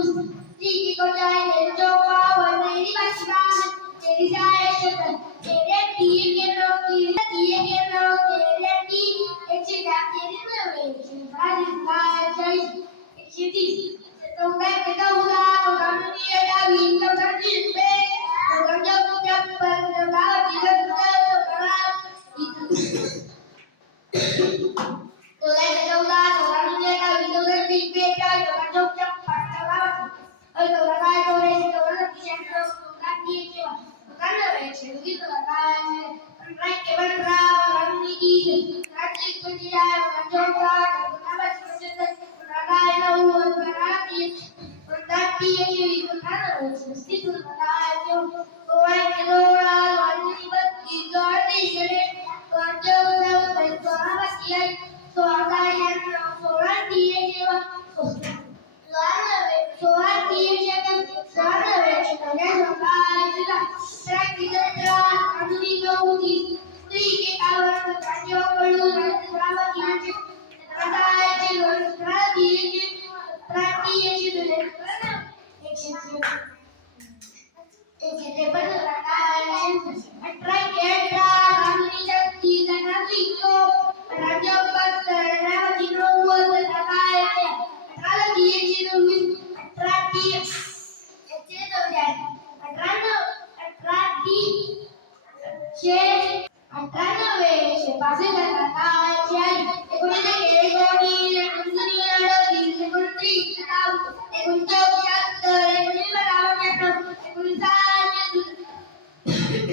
Τι κοτάλε το πάγο, η μασικά. Και τι αρέσει, και τι έχει, και τι έχει, και τι έχει, και τι έχει, και τι έχει, Thank you.